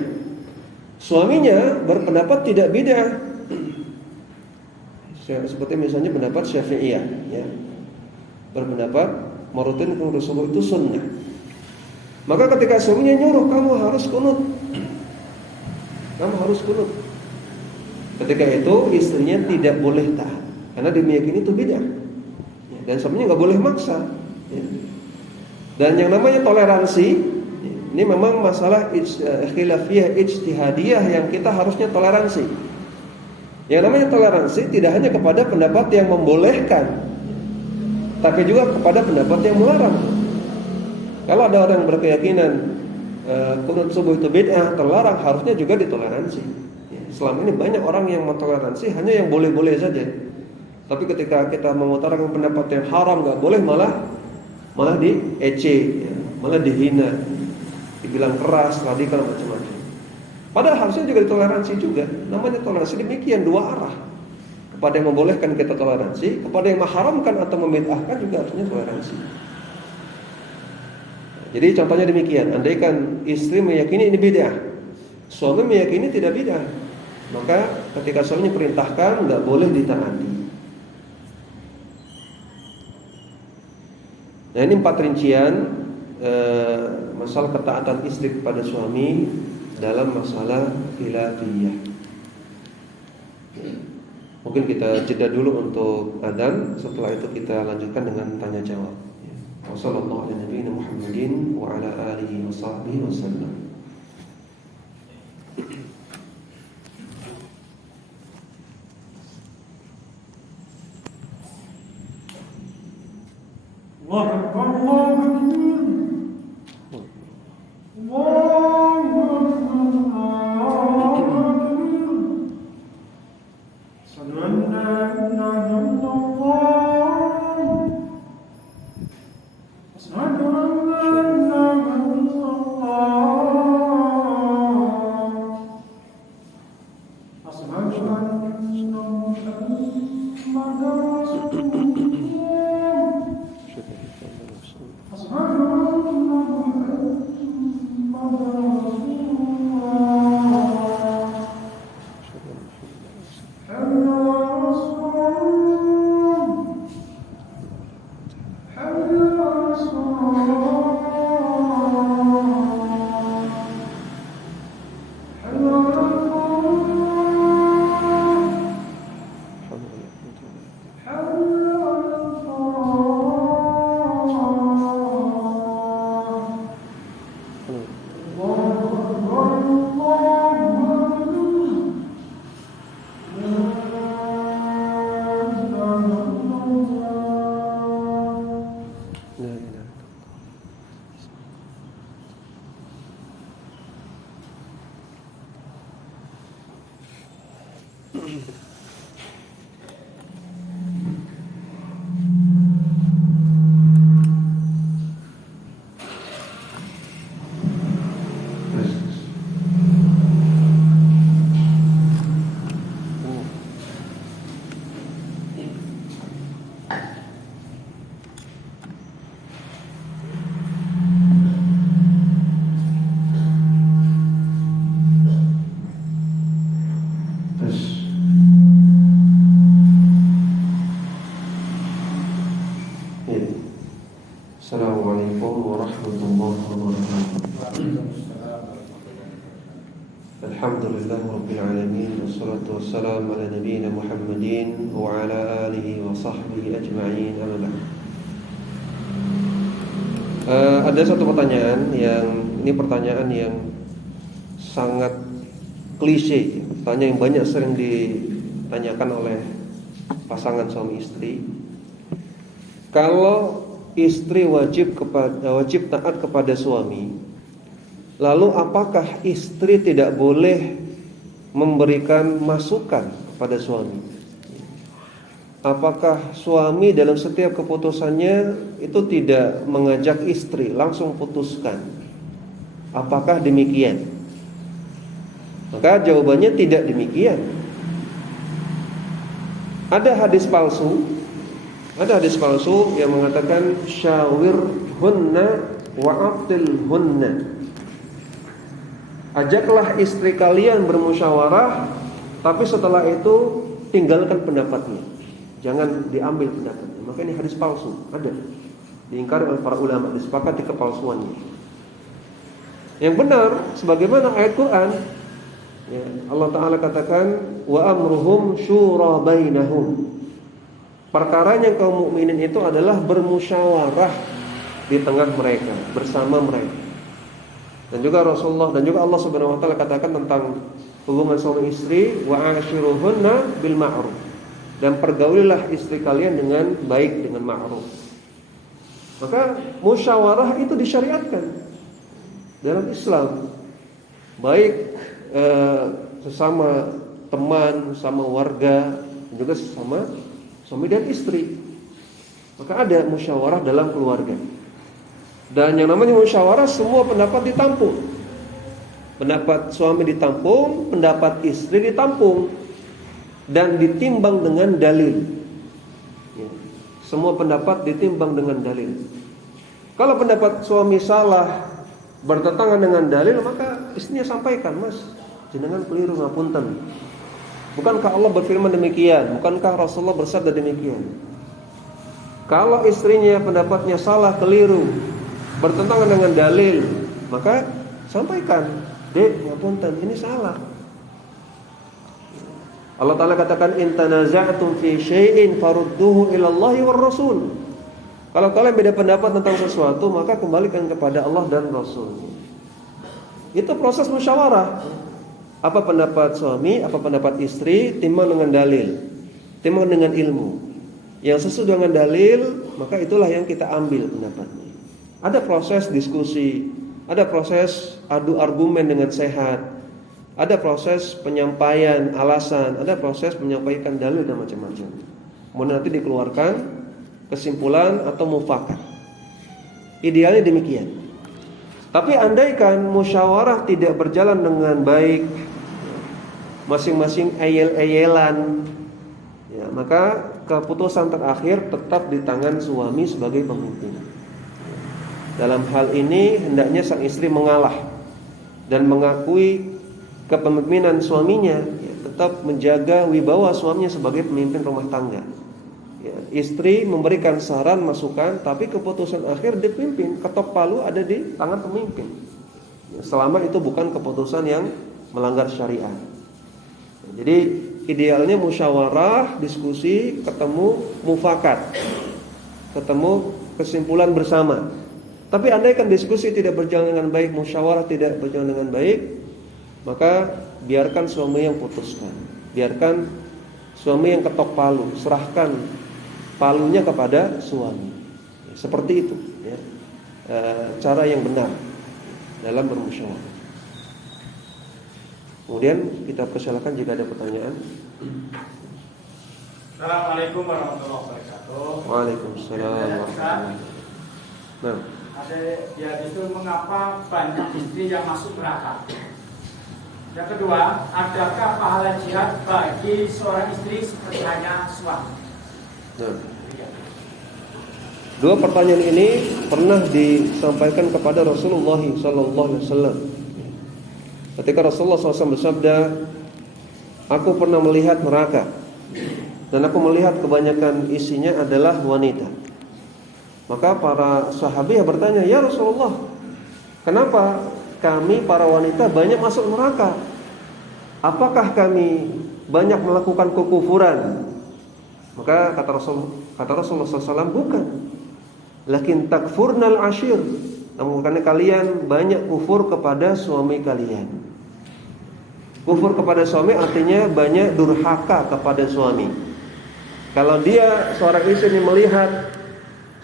Suaminya berpendapat tidak bid'ah. Seperti misalnya pendapat Syafi'iyah, berpendapat merutinkan kunut subuh itu sunnah. Maka ketika suaminya nyuruh kamu harus kunut, ketika itu istrinya tidak boleh taat karena dia meyakini itu bid'ah. Dan suaminya nggak boleh maksa. Dan yang namanya toleransi, ini memang masalah khilafiyah ijtihadiyah yang kita harusnya toleransi. Yang namanya toleransi tidak hanya kepada pendapat yang membolehkan, tapi juga kepada pendapat yang melarang. Kalau ada orang yang berkeyakinan kunut subuh itu bid'ah, terlarang, harusnya juga ditoleransi. Selama ini banyak orang yang mentoleransi hanya yang boleh-boleh saja. Tapi ketika kita mengutarakan pendapat yang haram, nggak boleh, malah diece, malah dihina, dibilang keras, radikal, macam-macam. Padahal harusnya juga ditoleransi juga. Namanya toleransi demikian, dua arah. Kepada yang membolehkan kita toleransi, kepada yang mengharamkan atau membid'ahkan juga harusnya toleransi. Jadi contohnya demikian, andaikan istri meyakini ini bid'ah, suami meyakini tidak bid'ah, maka ketika suaminya perintahkan nggak boleh ditaati. Nah, ini 4 rincian masalah ketaatan istri kepada suami dalam masalah khilafiyah. Mungkin kita jeda dulu untuk adzan, setelah itu kita lanjutkan dengan tanya jawab. Wassallallahu ala nabiyina Muhammadin wa ala alihi wa sahbihi wasallam. Allahu Akbar, Allahu Akbar. Allahu Akbar. Asyhadu an la ilaha illallah. Asyhadu an la ilaha illallah. Asyhadu anna Muhammadan Assalamualaikum warahmatullahi wabarakatuh. Alhamdulillah rabbil alamin, wassalatu wassalamu ala nabiyyina Muhammadin wa ala alihi wa sahbihi ajma'in, amma ba'd. Ada satu pertanyaan ini pertanyaan yang sangat klise, pertanyaan yang banyak sering ditanyakan oleh pasangan suami istri. Kalau istri wajib taat kepada suami, lalu apakah istri tidak boleh memberikan masukan kepada suami? Apakah suami dalam setiap keputusannya itu tidak mengajak istri langsung putuskan? Apakah demikian? Maka jawabannya tidak demikian. Ada hadis palsu yang mengatakan syawirhunna wa'atilhunna. Ajaklah istri kalian bermusyawarah, tapi setelah itu tinggalkan pendapatnya. Jangan diambil pendapatnya. Maka ini hadis palsu, ada. Diingkari oleh para ulama, disepakati kepalsuannya. Yang benar sebagaimana ayat Quran, ya, Allah Ta'ala katakan wa amruhum syura bainahum. Perkaranya kaum mukminin itu adalah bermusyawarah di tengah mereka, bersama mereka. Dan juga Rasulullah dan juga Allah Subhanahu wa taala katakan tentang hubungan suami istri, wa ashiruhunna bil ma'ruf. Dan pergaulilah istri kalian dengan baik, dengan ma'ruf. Maka musyawarah itu disyariatkan dalam Islam. Baik sesama teman, sesama warga, dan juga sesama suami dan istri. Maka ada musyawarah dalam keluarga. Dan yang namanya musyawarah, semua pendapat ditampung. Pendapat suami ditampung, pendapat istri ditampung, dan ditimbang dengan dalil. Ya. Semua pendapat ditimbang dengan dalil. Kalau pendapat suami salah, bertentangan dengan dalil, maka istrinya sampaikan, Mas, jenengan keliru, ngapunten. Bukankah Allah berfirman demikian? Bukankah Rasulullah bersabda demikian? Kalau istrinya pendapatnya salah, keliru, bertentangan dengan dalil, maka sampaikan, Dek, ngapunten, ini salah. Allah Ta'ala katakan, in tanaza'tum fi syai'in farudduhu ilallahi war rasul. Kalau kalian beda pendapat tentang sesuatu, maka kembalikan kepada Allah dan Rasul. Itu proses musyawarah. Apa pendapat suami, apa pendapat istri, timbang dengan dalil, timbang dengan ilmu. Yang sesuai dengan dalil, maka itulah yang kita ambil pendapatnya. Ada proses diskusi, ada proses adu argumen dengan sehat, ada proses penyampaian alasan, ada proses menyampaikan dalil dan macam-macam. Kemudian nanti dikeluarkan kesimpulan atau mufakat. Idealnya demikian. Tapi andaikan musyawarah tidak berjalan dengan baik, masing-masing eyel-eyelan, Ya, maka keputusan terakhir tetap di tangan suami sebagai pemimpin. Dalam hal ini hendaknya sang istri mengalah dan mengakui kepemimpinan suaminya, ya, tetap menjaga wibawa suaminya sebagai pemimpin rumah tangga. Ya, istri memberikan saran, masukan, tapi keputusan akhir dipimpin, ketok palu ada di tangan pemimpin. Ya, selama itu bukan keputusan yang melanggar syariat. Jadi idealnya musyawarah, diskusi, ketemu mufakat, ketemu kesimpulan bersama. Tapi andaikan diskusi tidak berjalan dengan baik, musyawarah tidak berjalan dengan baik, maka biarkan suami yang putuskan, biarkan suami yang ketok palu, serahkan palunya kepada suami. Seperti itu, ya, cara yang benar dalam bermusyawarah. Kemudian kita persilakan jika ada pertanyaan. Assalamualaikum warahmatullahi wabarakatuh. Waalaikumsalam warahmatullahi wabarakatuh. Nah, Ada itu mengapa banyak istri yang masuk neraka? Yang kedua, adakah pahala jihad bagi seorang istri seperti hanya suami? nah. Dua pertanyaan ini pernah disampaikan kepada Rasulullah SAW. Ketika Rasulullah SAW bersabda, aku pernah melihat neraka dan aku melihat kebanyakan isinya adalah wanita. Maka para sahabat bertanya, ya Rasulullah, kenapa kami para wanita banyak masuk neraka? Apakah kami banyak melakukan kekufuran? Maka kata Rasulullah SAW, bukan. Lakin takfurnal ashir, namun karena kalian banyak kufur kepada suami kalian. Kufur kepada suami artinya banyak durhaka kepada suami. Kalau dia seorang istri melihat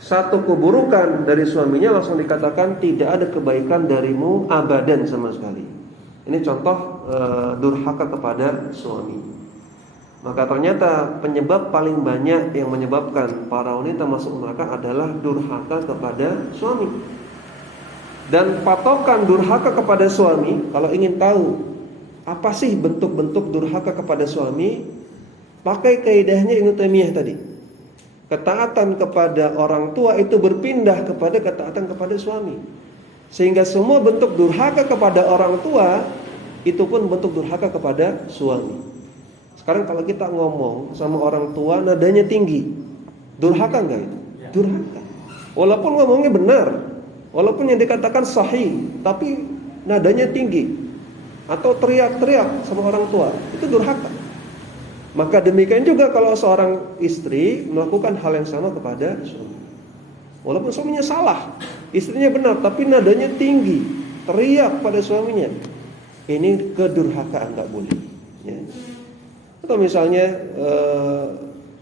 satu keburukan dari suaminya, langsung dikatakan tidak ada kebaikan darimu abadan sama sekali. Ini contoh durhaka kepada suami. Maka ternyata penyebab paling banyak yang menyebabkan para wanita masuk neraka adalah durhaka kepada suami. Dan patokan durhaka kepada suami, kalau ingin tahu apa sih bentuk-bentuk durhaka kepada suami, pakai kaidahnya Ibnu Taimiyah tadi. Ketaatan kepada orang tua itu berpindah kepada ketaatan kepada suami. Sehingga semua bentuk durhaka kepada orang tua itu pun bentuk durhaka kepada suami. Sekarang kalau kita ngomong sama orang tua nadanya tinggi, durhaka enggak itu? Durhaka. Walaupun ngomongnya benar, walaupun yang dikatakan sahih, tapi nadanya tinggi, atau teriak-teriak sama orang tua, itu durhaka. Maka demikian juga kalau seorang istri melakukan hal yang sama kepada suami. Walaupun suaminya salah, istrinya benar, tapi nadanya tinggi, teriak pada suaminya, ini kedurhakaan, nggak boleh. Ya. Atau misalnya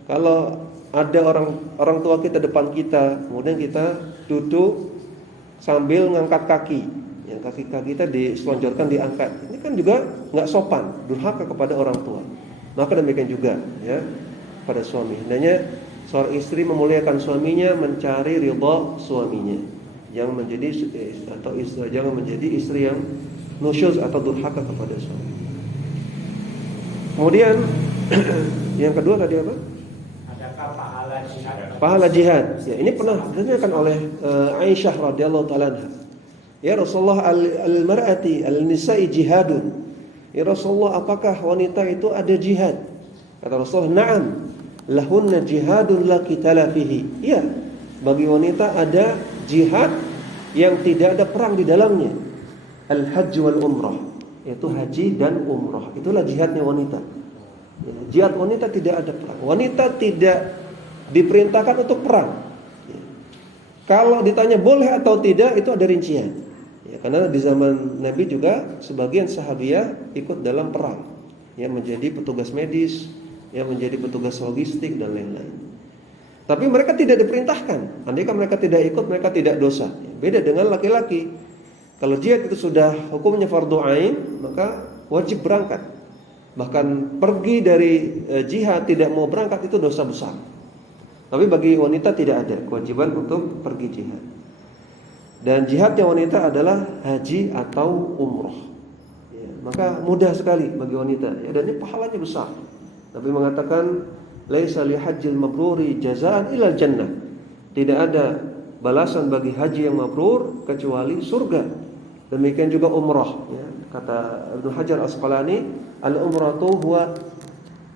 kalau ada orang tua kita depan kita, kemudian kita duduk sambil ngangkat kaki, ya, kaki kita diselonjorkan, diangkat, ini kan juga nggak sopan, durhaka kepada orang tua. Maka demikian juga, ya, pada suami. Hendaknya seorang istri memuliakan suaminya, mencari ridha suaminya, jangan menjadi istri yang nusyuz atau durhaka kepada suami. Kemudian yang kedua tadi apa? Adakah pahala jihad? Pahala jihad. Ya, ini pernah ditanyakan oleh Aisyah radhiyallahu taala anha. Ya Rasulullah, al-mar'ati al-nisa'i jihadun. Ya Rasulullah, apakah wanita itu ada jihad? Kata Rasulullah, na'am, lahunna jihadun la qitala fihi. Iya, bagi wanita ada jihad yang tidak ada perang di dalamnya. Al-hajj wal umrah, yaitu haji dan umrah. Itulah jihadnya wanita. Ya, jihad wanita tidak ada perang. Wanita tidak diperintahkan untuk perang. Ya. Kalau ditanya boleh atau tidak, itu ada rincian. Ya, karena di zaman Nabi juga sebagian sahabiah ikut dalam perang, ya, menjadi petugas medis, ya, menjadi petugas logistik dan lain-lain. Tapi mereka tidak diperintahkan. Andaikan mereka tidak ikut, mereka tidak dosa. Ya, beda dengan laki-laki. Kalau jihad itu sudah hukumnya fardhu ain, maka wajib berangkat. Bahkan pergi dari jihad tidak mau berangkat itu dosa besar. Tapi bagi wanita tidak ada kewajiban untuk pergi jihad. Dan jihadnya wanita adalah haji atau umroh, ya, maka mudah sekali bagi wanita, ya, dan ini pahalanya besar. Nabi mengatakan laisa li hajjil mabruri jazaan ilal jannah. Tidak ada balasan bagi haji yang mabrur kecuali surga. Demikian juga umrah, ya. Kata Ibnu Hajar Asqalani, al-umratu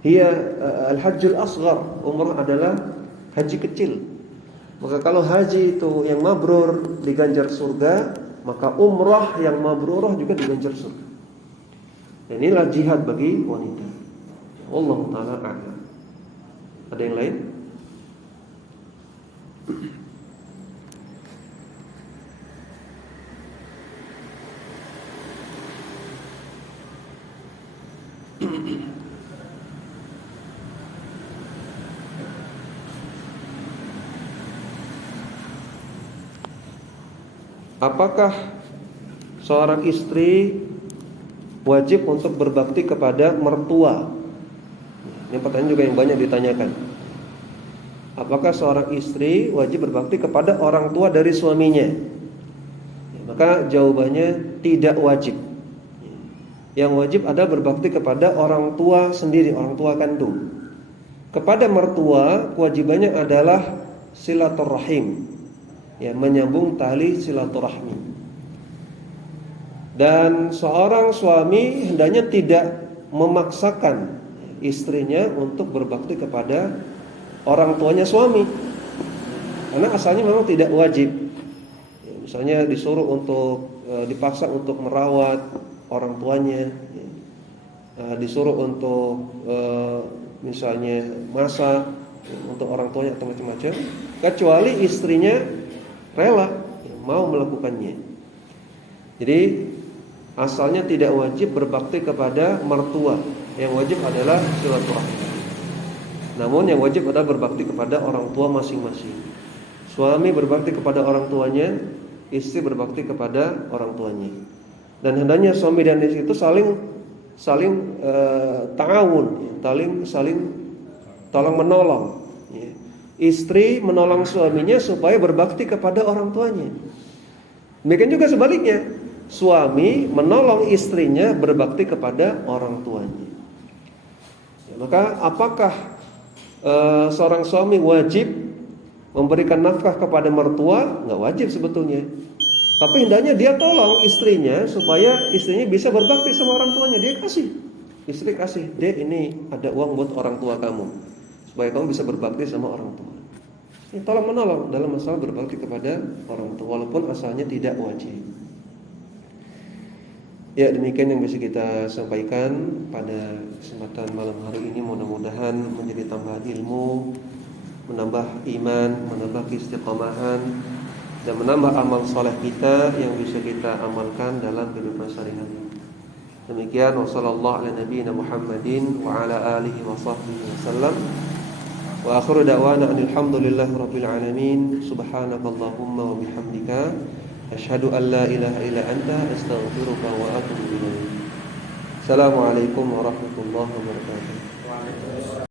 hiya al-hajjul asghar. Umrah adalah haji kecil. Maka kalau haji itu yang mabrur diganjar surga, maka umrah yang mabrurah juga diganjar surga. Dan inilah jihad bagi wanita. Allah Ta'ala a'lam. Ada yang lain? Apakah seorang istri wajib untuk berbakti kepada mertua? Ini pertanyaan juga yang banyak ditanyakan. Apakah seorang istri wajib berbakti kepada orang tua dari suaminya? Maka jawabannya tidak wajib. Yang wajib adalah berbakti kepada orang tua sendiri, orang tua kandung. Kepada mertua kewajibannya adalah silaturahim, ya, menyambung tali silaturahmi. Dan seorang suami hendaknya tidak memaksakan istrinya untuk berbakti kepada orang tuanya suami, karena asalnya memang tidak wajib. Ya, misalnya disuruh untuk dipaksa untuk merawat orang tuanya, ya. Disuruh untuk misalnya masak, ya, untuk orang tuanya atau macam-macam, kecuali istrinya rela, ya, mau melakukannya. Jadi asalnya tidak wajib berbakti kepada mertua. Yang wajib adalah silaturahmi. Namun yang wajib adalah berbakti kepada orang tua masing-masing. Suami berbakti kepada orang tuanya, istri berbakti kepada orang tuanya. Dan hendaknya suami dan istri itu saling ta'awun, ya, saling tolong menolong, ya. Istri menolong suaminya supaya berbakti kepada orang tuanya. Demikian juga sebaliknya, suami menolong istrinya berbakti kepada orang tuanya. Ya, maka apakah seorang suami wajib memberikan nafkah kepada mertua? Nggak wajib sebetulnya. Tapi hendaknya dia tolong istrinya supaya istrinya bisa berbakti sama orang tuanya. Dia kasih, istri kasih, "Dek, ini ada uang buat orang tua kamu, supaya kamu bisa berbakti sama orang tua." Ini tolong menolong dalam masalah berbakti kepada orang tua, walaupun asalnya tidak wajib. Ya, demikian yang bisa kita sampaikan pada kesempatan malam hari ini. Mudah-mudahan menjadi tambahan ilmu, menambah iman, menambah keistiqomahan, dan menambah amal soleh kita yang bisa kita amalkan dalam kehidupan sehari-hari. Demikian, wassallallahu ala nabiyyina Muhammadin wa ala alihi wa sahbihi wasallam. Wa akhiru da'wana alhamdulillahi rabbil alamin. Subhanakallahumma wa bihamdika asyhadu an la ilaha illa anta astaghfiruka wa atubu ilaik. Assalamualaikum warahmatullahi wabarakatuh.